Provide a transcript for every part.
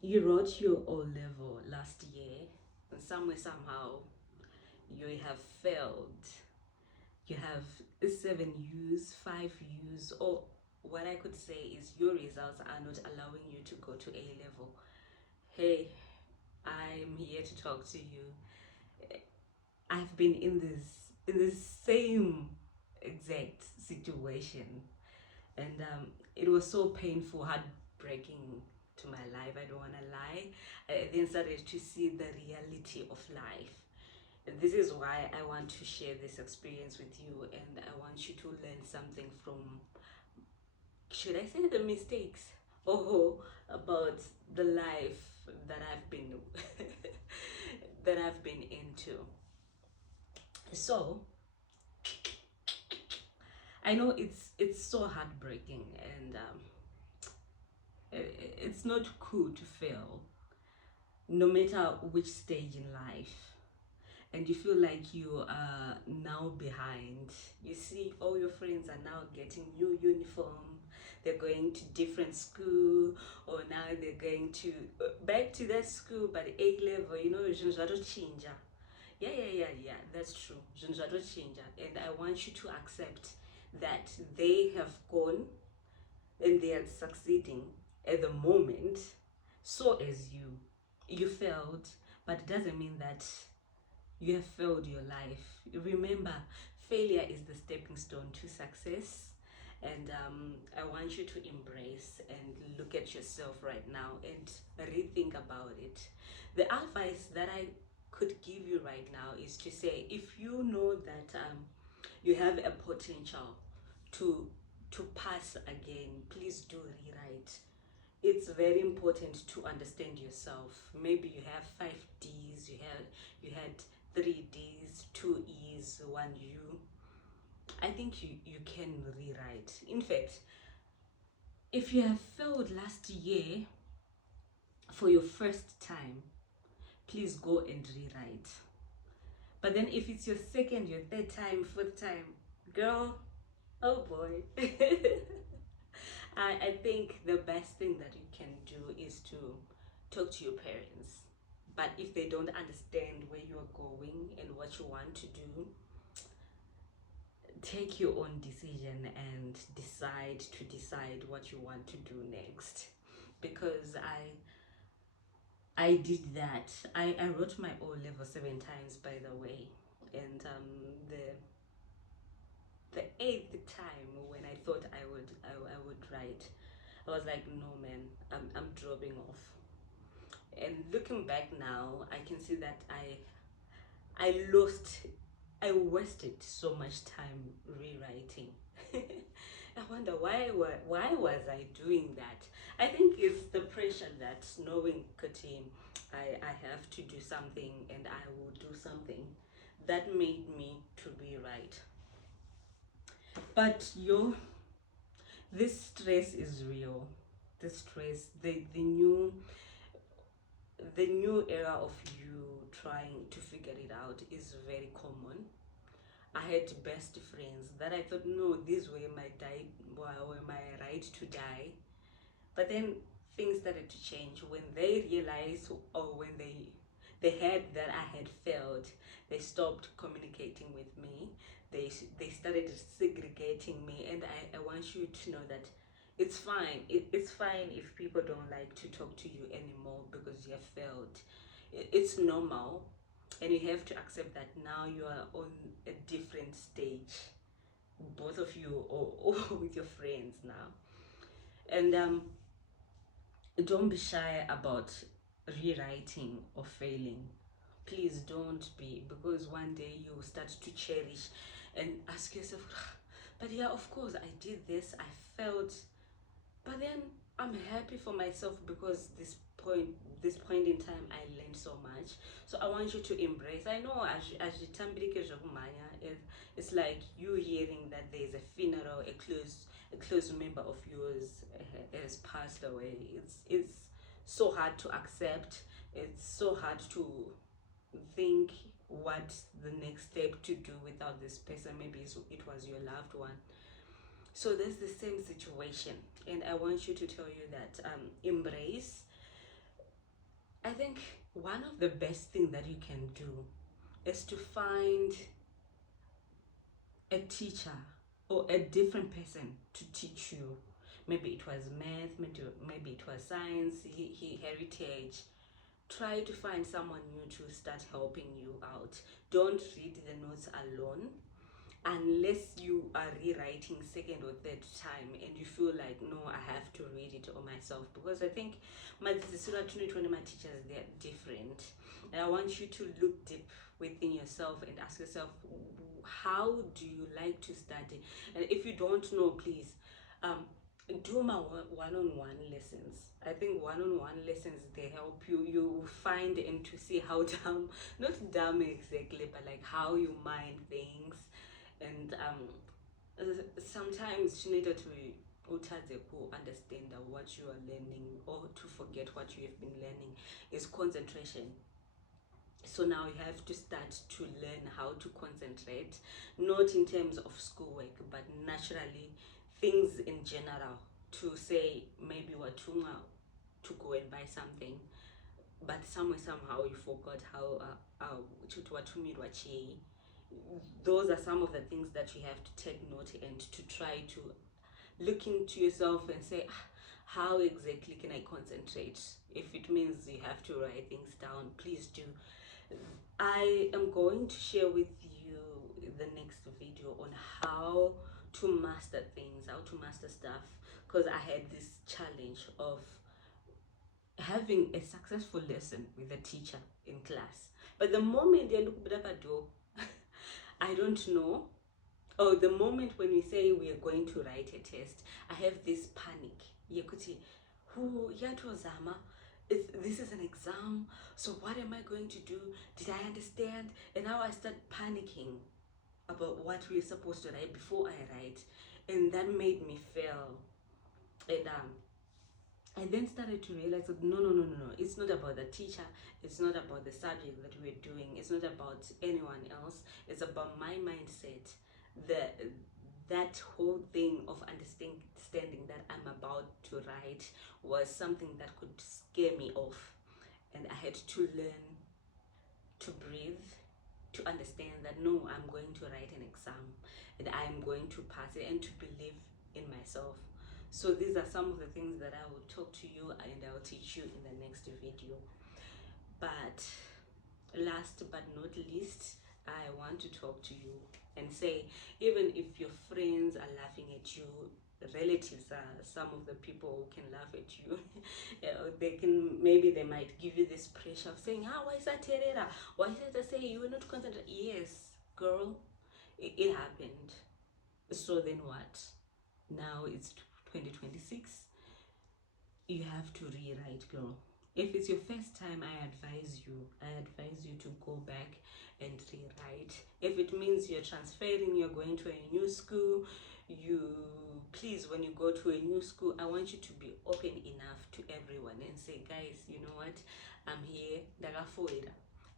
You wrote your O level last year, and somewhere, somehow, you have failed. You have 7 U's, 5 U's, or what I could say is your results are not allowing you to go to A level. Hey, I'm here to talk to you. I've been in this same exact situation, and it was so painful, heartbreaking to my life. I don't want to lie. I then started to see the reality of life. And this is why I want to share this experience with you, and I want you to learn something from, should I say, the mistakes, oh, about the life that I've been that I've been into. So I know it's so heartbreaking, and it's not cool to fail, no matter which stage in life. And you feel like you are now behind. You see all your friends are now getting new uniform, they're going to different school, or now they're going to back to that school, but A level, zvinhu zvatochinja. Yeah, that's true, zvinhu zvatochinja. And I want you to accept that they have gone and they are succeeding at the moment. So as you failed, but it doesn't mean that you have failed your life. Remember, failure is the stepping stone to success. And I want you to embrace and look at yourself right now and rethink about it. The advice that I could give you right now is to say, if you know that you have a potential to pass again, please do rewrite. It's very important to understand yourself. Maybe you have 5 D's, you had 3 D's, 2 E's, 1 U. I think you can rewrite. In fact, if you have failed last year for your first time, please go and rewrite. But then if it's your second, your third time, fourth time, girl, oh boy. I think the best thing that you can do is to talk to your parents. But if they don't understand where you're going and what you want to do, take your own decision and decide what you want to do next. Because I did that. I wrote my O level 7 times, by the way. And the eighth time, when I thought I would write, I was like, no man, I'm dropping off. And looking back now, I can see that I wasted so much time rewriting. I wonder why was I doing that? I think it's the pressure that knowing Kuti, I have to do something and I will do something, that made me to rewrite. But this stress is real. The stress, the new era of you trying to figure it out is very common. I had best friends that I thought, no, these were my right to die. But then things started to change when they realized, or when they heard that I had failed. They stopped communicating with me. They started segregating me, and I want you to know that it's fine. It's fine if people don't like to talk to you anymore because you have failed. It's normal, and you have to accept that now you are on a different stage, both of you, or with your friends now. And don't be shy about rewriting or failing. Please don't be, because one day you'll start to cherish and ask yourself, "Ah, but yeah, of course I did this, I failed, but then I'm happy for myself because this point in time I learned so much." So I want you to embrace. I know as you it's like you hearing that there's a funeral, a close member of yours has passed away. It's so hard to accept. It's so hard to think what the next step to do without this person. Maybe it was your loved one. So there's the same situation, and I want you to tell you that embrace. think one of the best things that you can do is to find a teacher or a different person to teach you. Maybe it was math, maybe it was science, heritage. Try to find someone new to start helping you out. Don't read the notes alone unless you are rewriting second or third time and you feel like, no, I have to read it on myself, because I think my teachers, they're different, and I want you to look deep within yourself and ask yourself, how do you like to study? And if you don't know, please do my one-on-one lessons. I think one-on-one lessons, they help you find and to see how dumb, not dumb exactly, but like how you mind things. And sometimes you need to understand that what you are learning, or to forget what you have been learning, is concentration. So now you have to start to learn how to concentrate, not in terms of schoolwork, but naturally things in general. To say maybe watunga to go and buy something, but somehow you forgot how to watumirwa chii. Those are some of the things that you have to take note and to try to look into yourself and say, how exactly can I concentrate? If it means you have to write things down, please do. I am going to share with you the next video on how to master things, how to master stuff, because I had this challenge of having a successful lesson with a teacher in class, but the moment they look at the door, I don't know. Oh, the moment when we say we are going to write a test, I have this panic. Yekuti, who yatozama? This is an exam, so what am I going to do? Did I understand? And now I start panicking about what we're supposed to write before I write, and that made me fail. And I then started to realize that no, it's not about the teacher, it's not about the subject that we're doing, it's not about anyone else, it's about my mindset. That whole thing of understanding that I'm about to write was something that could scare me off, and I had to learn to breathe, to understand that no, I'm going to write an exam and I'm going to pass it, and to believe in myself. So these are some of the things that I will talk to you and I will teach you in the next video. But last but not least, I want to talk to you and say, even if your friends are laughing at you, relatives are some of the people who can laugh at you. Maybe they might give you this pressure of saying, why is that Terera? Why is it to say you were not concentrated? Yes, girl, it happened. So then what? Now it's 2026. You have to rewrite, girl. If it's your first time, I advise you to go back and rewrite. If it means you're transferring, you're going to a new school, please, when you go to a new school, I want you to be open enough to everyone and say, guys, you know what, I'm here,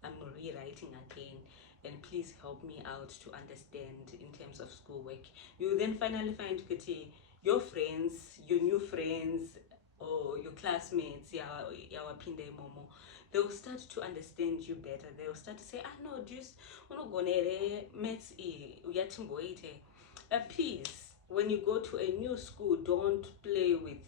I'm rewriting again, and please help me out to understand in terms of schoolwork. You then finally find your friends, your new friends, or your classmates, they'll start to understand you better. They'll start to say, no, just maths. Please, when you go to a new school, don't play with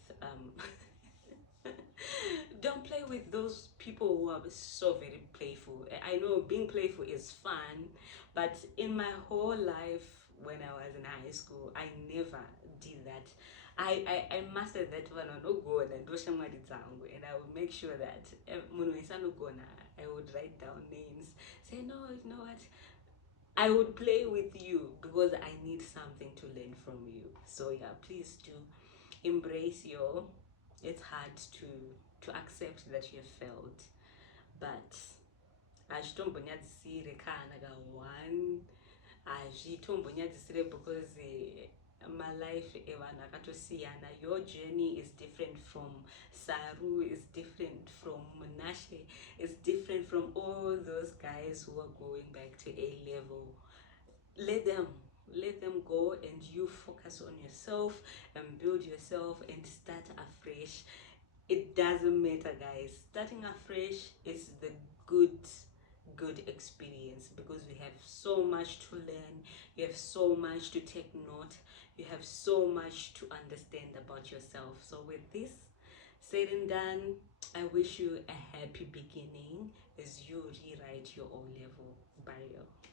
don't play with those people who are so very playful. I know being playful is fun, but in my whole life when I was in high school, I never did that. I mastered that one on Ogona and I would make sure that I would write down names, say, no, you know what, I would play with you because I need something to learn from you. So yeah, please do embrace it's hard to accept that you have failed, but azvitombonyadzisire kana ka1 azvitombonyadzisire because my life evanhu akatosiyana. Your journey is different from Saru, is different from Munashe, is different from all those guys who are going back to A level. Let them go, and you focus on yourself and build yourself and start afresh. it doesn't matter, guys. Starting afresh is the good experience, because we have so much to learn, you have so much to take note, you have so much to understand about yourself. So with this said and done, I wish you a happy beginning as you rewrite your O level. Bye, y'all.